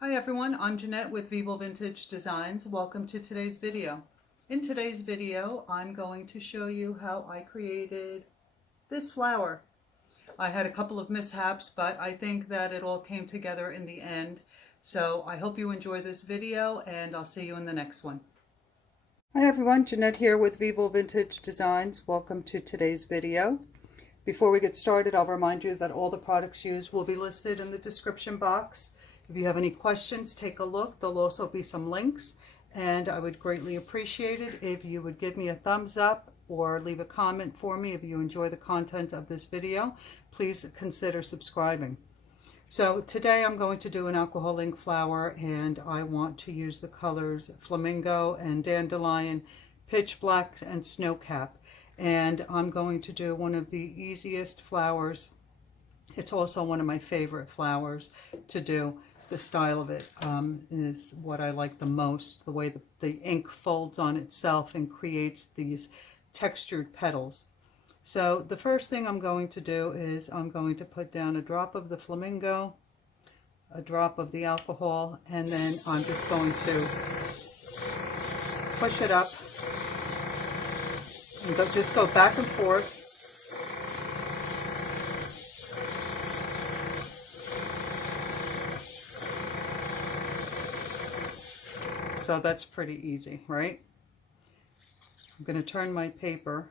Hi everyone, I'm Jeanette with Vivo Vintage Designs. Welcome to today's video. In today's video, I'm going to show you how I created this flower. I had a couple of mishaps, but I think that it all came together in the end. So I hope you enjoy this video and I'll see you in the next one. Hi everyone, Jeanette here with Vivo Vintage Designs. Welcome to today's video. Before we get started, I'll remind you that all the products used will be listed in the description box. If you have any questions, take a look. There'll also be some links, and I would greatly appreciate it if you would give me a thumbs up or leave a comment for me if you enjoy the content of this video. Please consider subscribing. So today I'm going to do an alcohol ink flower, and I want to use the colors Flamingo and Dandelion, Pitch Black and Snowcap. And I'm going to do one of the easiest flowers. It's also one of my favorite flowers to do. The style of it is what I like the most, the way the ink folds on itself and creates these textured petals. So the first thing I'm going to do is I'm going to put down a drop of the Flamingo, a drop of the alcohol, and then I'm just going to push it up and just go back and forth. So that's pretty easy, right? I'm going to turn my paper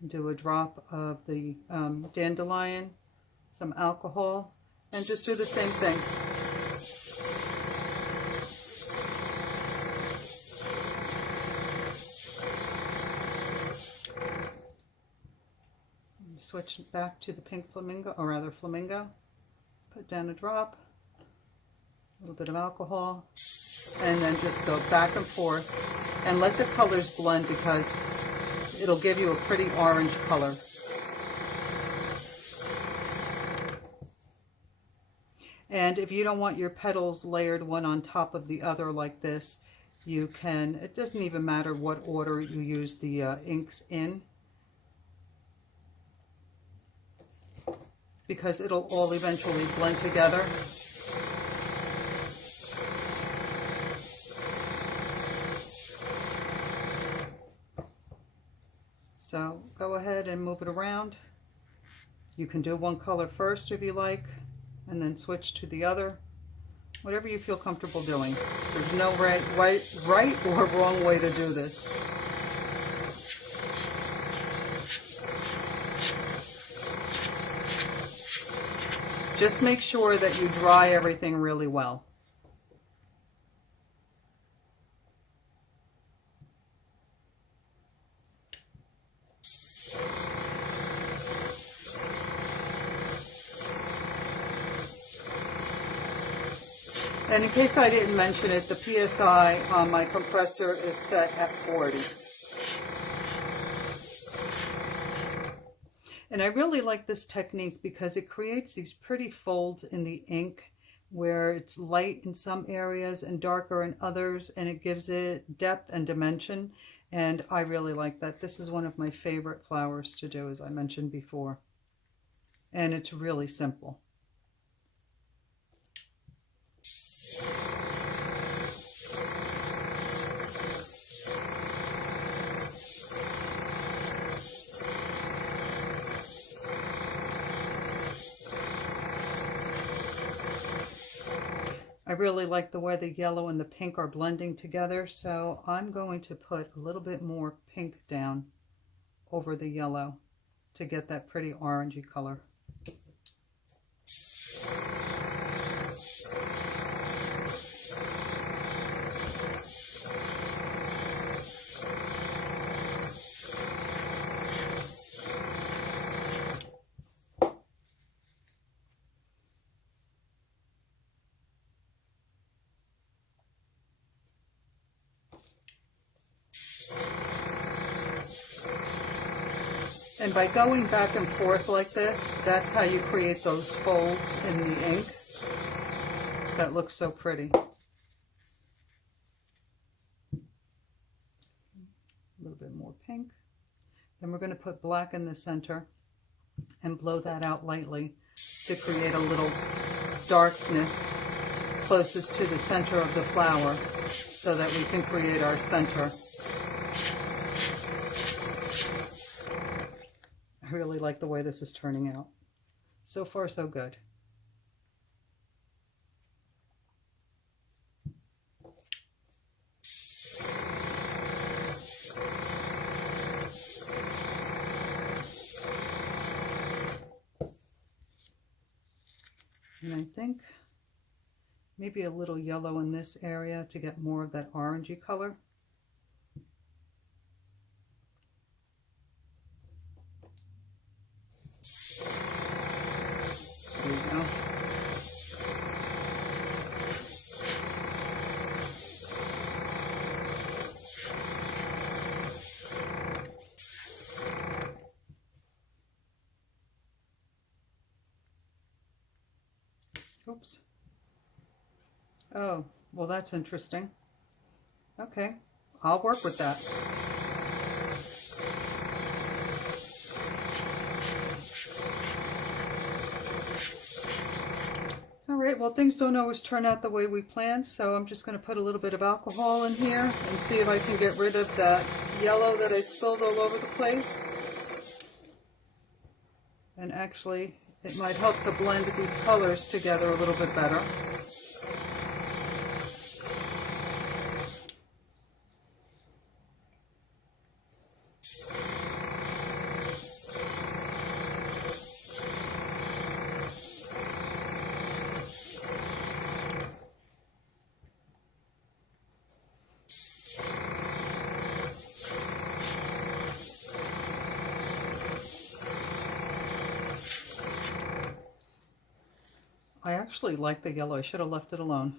and do a drop of the dandelion, some alcohol, and just do the same thing. Switch back to the pink flamingo, or rather flamingo. Put down a drop, a little bit of alcohol, and then just go back and forth and let the colors blend, because it'll give you a pretty orange color. And if you don't want your petals layered one on top of the other like this, you can, it doesn't even matter what order you use the inks in, because it'll all eventually blend together. So go ahead and move it around. You can do one color first if you like, and then switch to the other. Whatever you feel comfortable doing. There's no right or wrong way to do this. Just make sure that you dry everything really well. And in case I didn't mention it, the PSI on my compressor is set at 40. And I really like this technique because it creates these pretty folds in the ink where it's light in some areas and darker in others, and it gives it depth and dimension. And I really like that. This is one of my favorite flowers to do, as I mentioned before. And it's really simple. I really like the way the yellow and the pink are blending together, so I'm going to put a little bit more pink down over the yellow to get that pretty orangey color. And by going back and forth like this, that's how you create those folds in the ink that look so pretty. A little bit more pink. Then we're going to put black in the center and blow that out lightly to create a little darkness closest to the center of the flower so that we can create our center. I really like the way this is turning out. So far, so good. And I think maybe a little yellow in this area to get more of that orangey color. There we go. Oops. Oh, well, that's interesting. Okay, I'll work with that. All right, well, things don't always turn out the way we planned, so I'm just going to put a little bit of alcohol in here and see if I can get rid of that yellow that I spilled all over the place. And actually, it might help to blend these colors together a little bit better. I actually like the yellow. I should have left it alone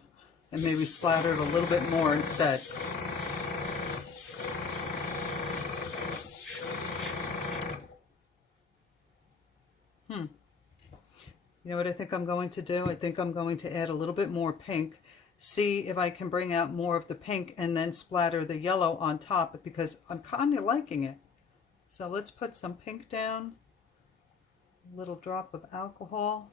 and maybe splattered a little bit more instead. You know what I think I'm going to do? I think I'm going to add a little bit more pink, see if I can bring out more of the pink and then splatter the yellow on top because I'm kind of liking it. So let's put some pink down, a little drop of alcohol.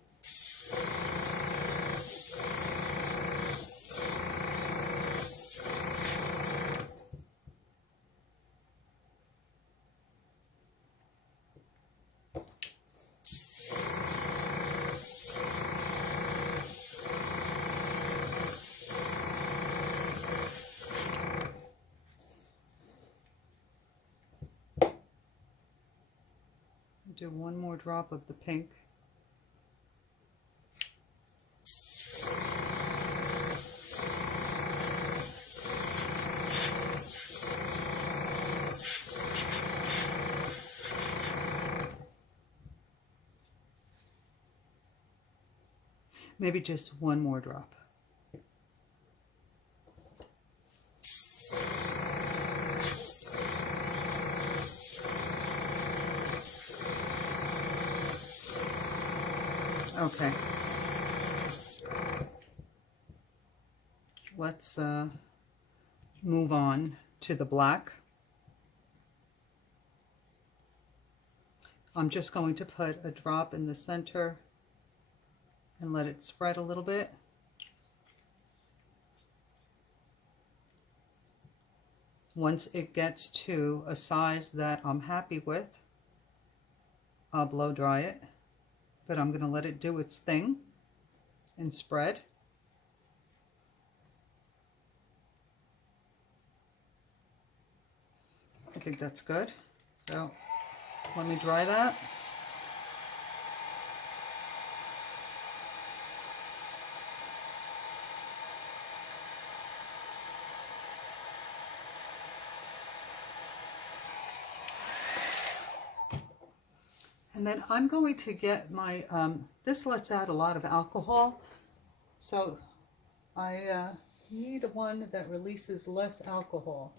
Do one more drop of the pink. Maybe just one more drop. Okay. Let's move on to the black. I'm just going to put a drop in the center and let it spread a little bit. Once it gets to a size that I'm happy with, I'll blow dry it, but I'm going to let it do its thing and spread. I think that's good. So let me dry that. And then I'm going to get my, this lets out a lot of alcohol, so I need one that releases less alcohol.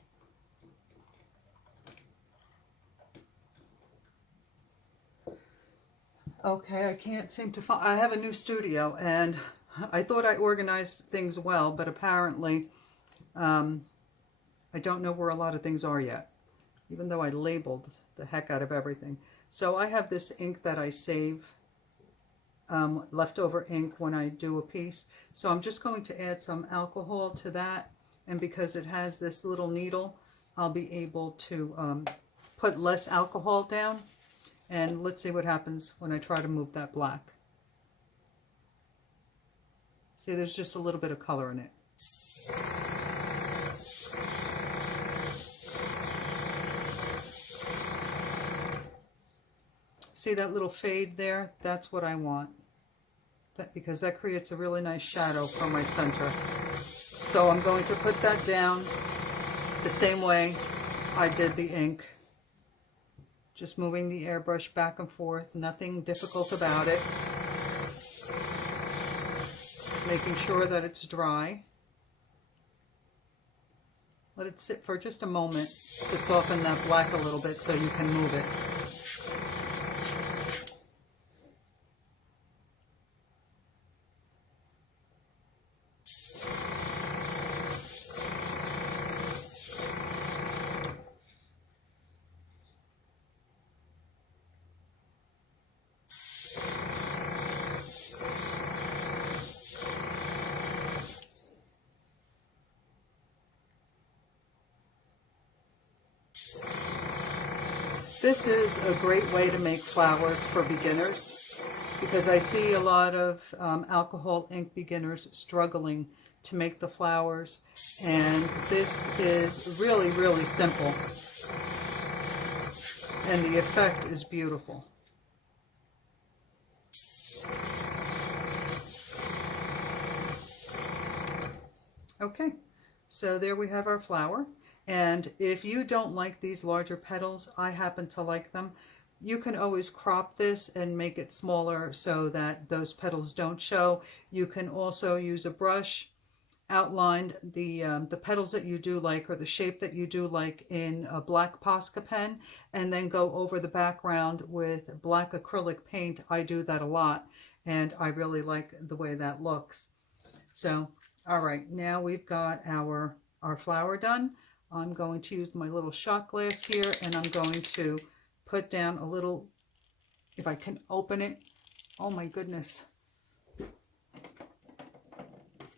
Okay, I can't seem to find, I have a new studio and I thought I organized things well, but apparently I don't know where a lot of things are yet, even though I labeled the heck out of everything. So I have this ink that I save leftover ink when I do a piece. So I'm just going to add some alcohol to that, and because it has this little needle, I'll be able to put less alcohol down. And let's see what happens when I try to move that black. See, there's just a little bit of color in it. See that little fade there? That's what I want. Because that creates a really nice shadow for my center. So I'm going to put that down the same way I did the ink. Just moving the airbrush back and forth, nothing difficult about it. Making sure that it's dry. Let it sit for just a moment to soften that black a little bit so you can move it. This is a great way to make flowers for beginners, because I see a lot of alcohol ink beginners struggling to make the flowers, and this is really, really simple, and the effect is beautiful. Okay, so there we have our flower. And if you don't like these larger petals, I happen to like them. You can always crop this and make it smaller so that those petals don't show. You can also use a brush, outline the petals that you do like, or the shape that you do like, in a black Posca pen, and then go over the background with black acrylic paint. I do that a lot, and I really like the way that looks. So, all right, now we've got our flower done. I'm going to use my little shot glass here, and I'm going to put down a little, if I can open it. Oh my goodness.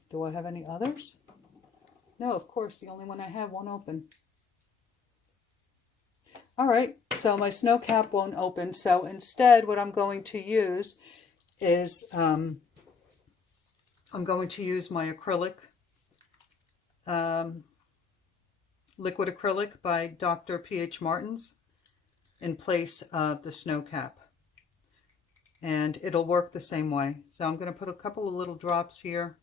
Do I have any others? No, of course, the only one I have won't open. All right, so my snow cap won't open. So instead, what I'm going to use is, I'm going to use my acrylic, liquid acrylic by Dr. P.H. Martin's in place of the snow cap, and it'll work the same way. So I'm going to put a couple of little drops here,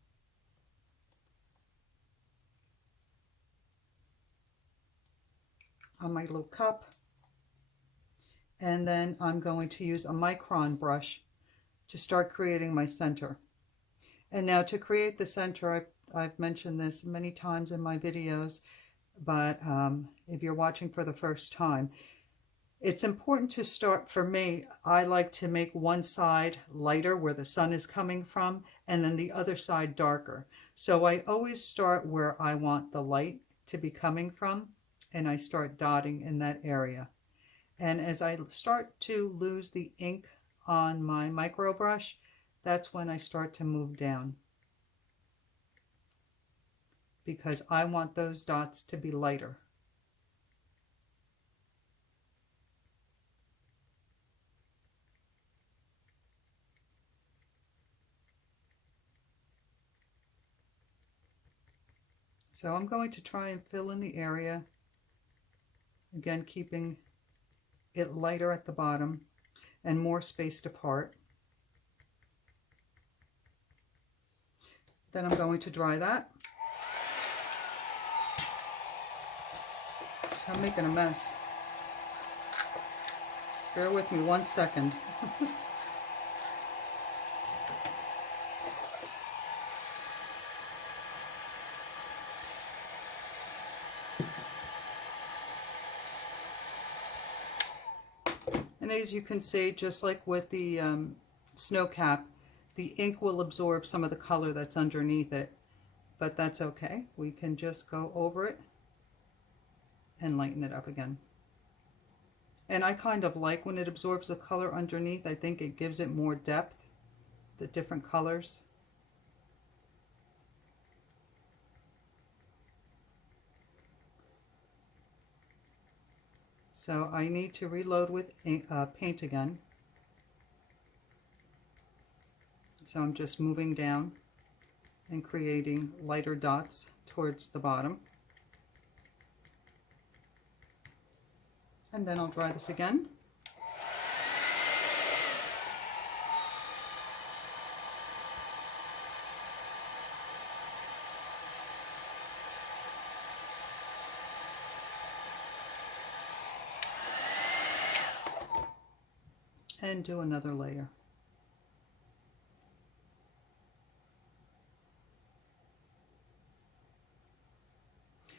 on my little cup, and then I'm going to use a micron brush to start creating my center. And now, to create the center, I've mentioned this many times in my videos, but if you're watching for the first time, it's important to start. For me, I like to make one side lighter where the sun is coming from, and then the other side darker. So I always start where I want the light to be coming from, and I start dotting in that area. And as I start to lose the ink on my micro brush, that's when I start to move down, because I want those dots to be lighter. So I'm going to try and fill in the area, again keeping it lighter at the bottom and more spaced apart. Then I'm going to dry that. I'm making a mess. Bear with me 1 second. And as you can see, just like with the snow cap, the ink will absorb some of the color that's underneath it, but that's okay. We can just go over it and lighten it up again. And I kind of like when it absorbs the color underneath. I think it gives it more depth. the different colors. So I need to reload with paint again. So I'm just moving down and creating lighter dots towards the bottom. And then I'll dry this again. And do another layer.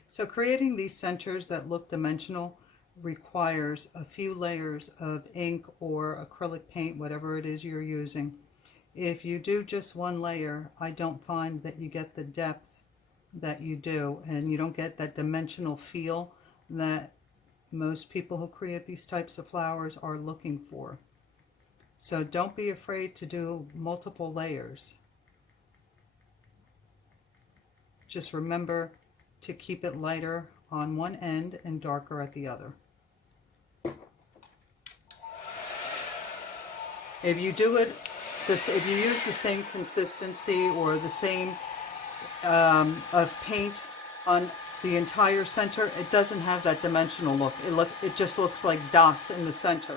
So creating these centers that look dimensional requires a few layers of ink or acrylic paint, whatever it is you're using. If you do just one layer, I don't find that you get the depth that you do, and you don't get that dimensional feel that most people who create these types of flowers are looking for. So don't be afraid to do multiple layers. Just remember to keep it lighter on one end and darker at the other. If you do it, if you use the same consistency or the same of paint on the entire center, it doesn't have that dimensional look. It just looks like dots in the center.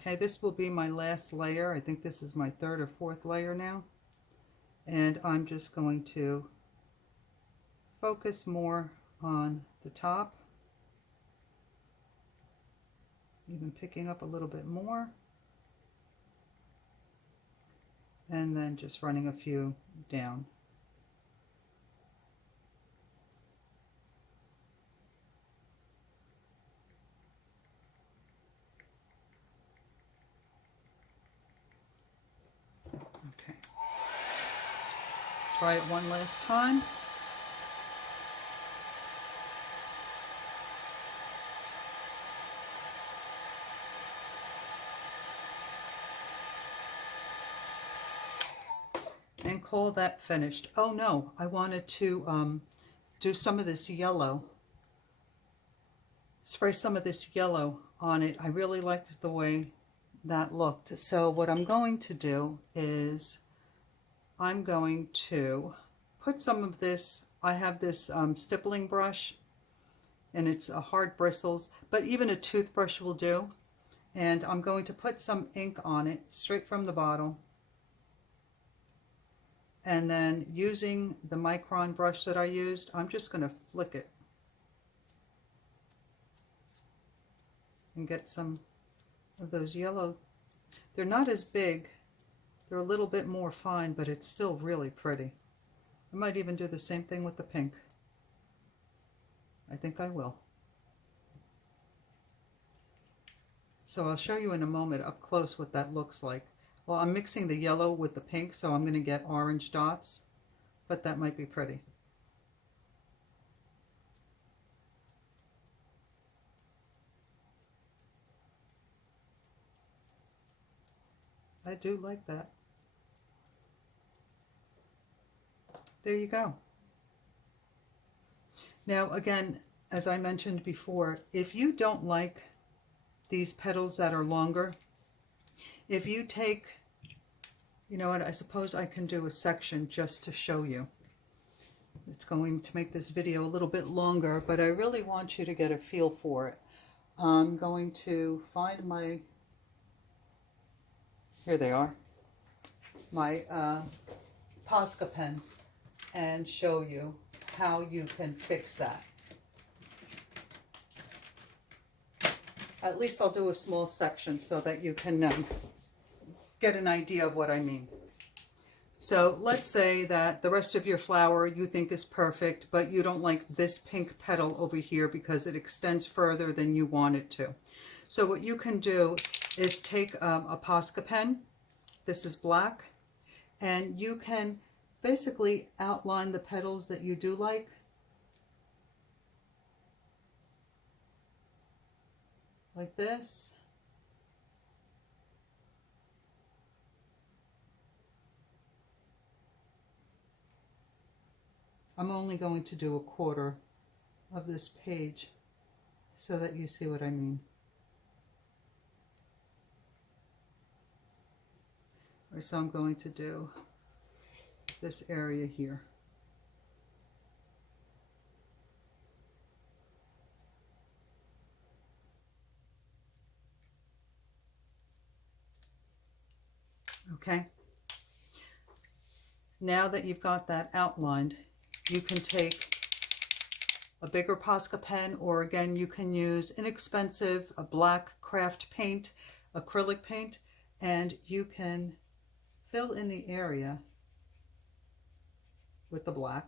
Okay, this will be my last layer. I think this is my third or fourth layer now. And I'm just going to focus more on the top, even picking up a little bit more, and then just running a few down. Okay. Try it one last time. And call that finished. Oh no, I wanted to do some of this yellow. Spray some of this yellow on it. I really liked the way that looked. So what I'm going to do is I'm going to put some of this, I have this stippling brush, and it's a hard bristles, but even a toothbrush will do. And I'm going to put some ink on it straight from the bottle. And then using the micron brush that I used, I'm just going to flick it and get some of those yellow. They're not as big, they're a little bit more fine, but it's still really pretty. I might even do the same thing with the pink. I think I will. So I'll show you in a moment up close what that looks like. Well, I'm mixing the yellow with the pink, so I'm going to get orange dots, but that might be pretty. I do like that. There you go. Now again, as I mentioned before, if you don't like these petals that are longer, if you take, you know what, I suppose I can do a section just to show you. It's going to make this video a little bit longer, but I really want you to get a feel for it. I'm going to find my, here they are, my POSCA pens, and show you how you can fix that. At least I'll do a small section so that you can get an idea of what I mean. So let's say that the rest of your flower you think is perfect, but you don't like this pink petal over here because it extends further than you want it to. So what you can do is take a POSCA pen, this is black, and you can basically outline the petals that you do like like this. I'm only going to do a quarter of this page so that you see what I mean. Or so I'm going to do this area here. Okay. Now that you've got that outlined, you can take a bigger Posca pen, or again, you can use inexpensive, a black craft paint, acrylic paint, and you can fill in the area with the black.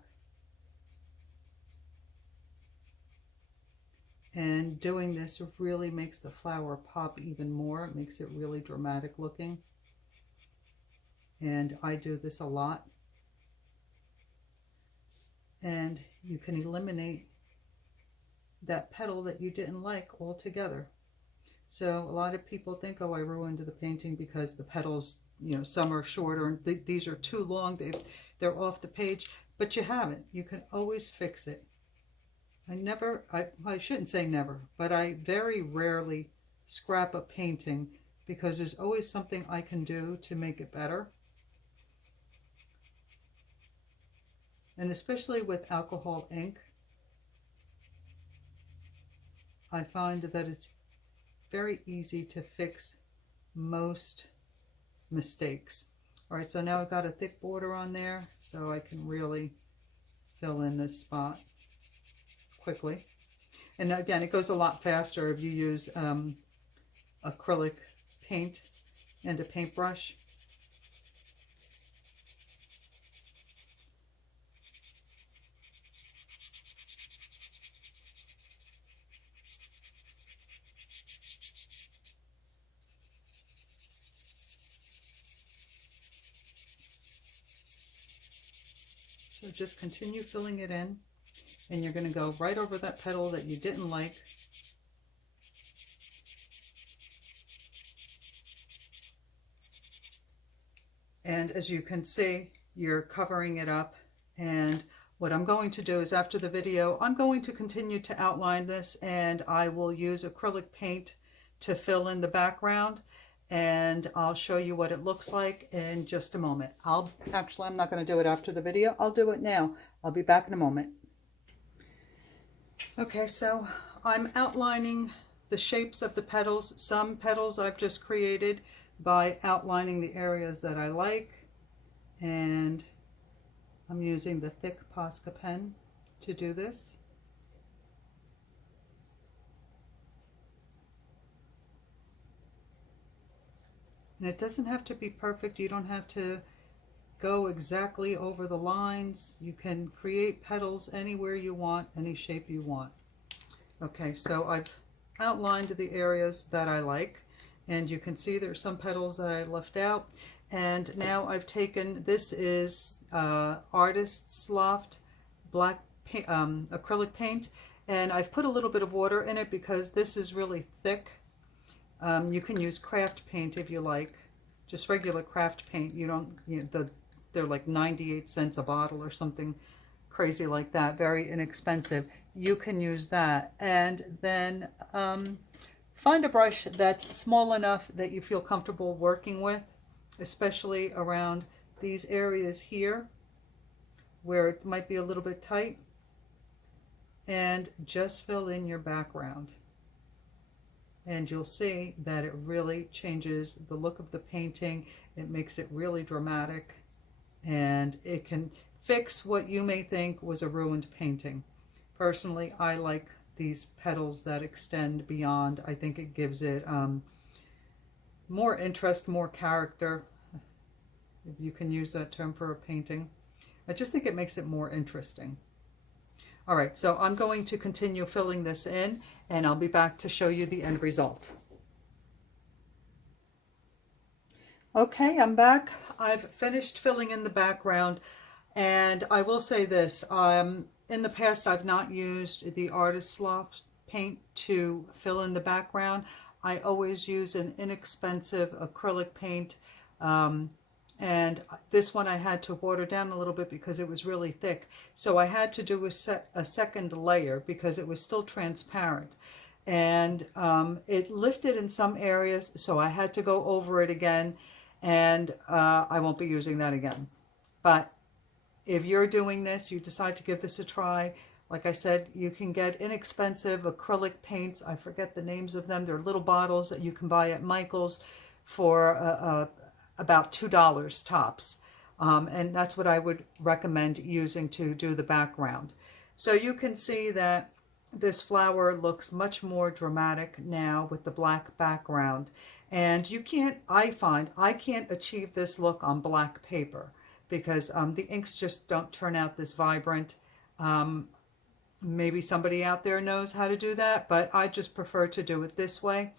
And doing this really makes the flower pop even more. It makes it really dramatic looking. And I do this a lot. And you can eliminate that petal that you didn't like altogether. So a lot of people think, oh, I ruined the painting because the petals, you know, some are shorter and these are too long, they're off the page, but you haven't. You can always fix it. I shouldn't say never, but I very rarely scrap a painting because there's always something I can do to make it better. And especially with alcohol ink, I find that it's very easy to fix most mistakes. All right, so now I've got a thick border on there, so I can really fill in this spot quickly. And again, it goes a lot faster if you use acrylic paint and a paintbrush. So just continue filling it in, and you're going to go right over that petal that you didn't like. And as you can see, you're covering it up. And what I'm going to do is, after the video, I'm going to continue to outline this, and I will use acrylic paint to fill in the background. And I'll show you what it looks like in just a moment. I'm not going to do it after the video. I'll do it now. I'll be back in a moment. Okay, so I'm outlining the shapes of the petals. Some petals I've just created by outlining the areas that I like. And I'm using the thick Posca pen to do this. And it doesn't have to be perfect. You don't have to go exactly over the lines. You can create petals anywhere you want, any shape you want. Okay, so I've outlined the areas that I like, and you can see there's some petals that I left out. And now I've taken, this is Artist's Loft black acrylic paint, and I've put a little bit of water in it because this is really thick. You can use craft paint if you like, just regular craft paint. You don't, you know, they're like 98 cents a bottle or something crazy like that, very inexpensive. You can use that, and then find a brush that's small enough that you feel comfortable working with, especially around these areas here where it might be a little bit tight, and just fill in your background. And you'll see that it really changes the look of the painting. It makes it really dramatic, and it can fix what you may think was a ruined painting. Personally, I like these petals that extend beyond. I think it gives it more interest, more character, if you can use that term for a painting. I just think it makes it more interesting. All right, so I'm going to continue filling this in, and I'll be back to show you the end result. Okay, I'm back. I've finished filling in the background, and I will say this. In the past, I've not used the Artist's Loft paint to fill in the background, I always use an inexpensive acrylic paint. And this one I had to water down a little bit because it was really thick. So I had to do a second layer because it was still transparent. And it lifted in some areas, so I had to go over it again. And I won't be using that again. But if you're doing this, you decide to give this a try, like I said, you can get inexpensive acrylic paints. I forget the names of them. They're little bottles that you can buy at Michael's for about $2 tops. And that's what I would recommend using to do the background. So you can see that this flower looks much more dramatic now with the black background. And you can't, I find, I can't achieve this look on black paper because the inks just don't turn out this vibrant. Maybe somebody out there knows how to do that, but I just prefer to do it this way.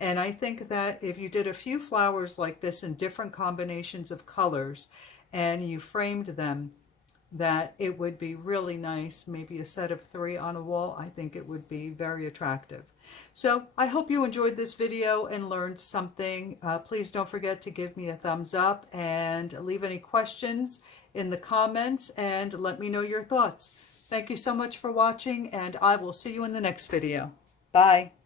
And I think that if you did a few flowers like this in different combinations of colors and you framed them, that it would be really nice. Maybe a set of 3 on a wall. I think it would be very attractive. So I hope you enjoyed this video and learned something. Please don't forget to give me a thumbs up and leave any questions in the comments and let me know your thoughts. Thank you so much for watching, and I will see you in the next video. Bye.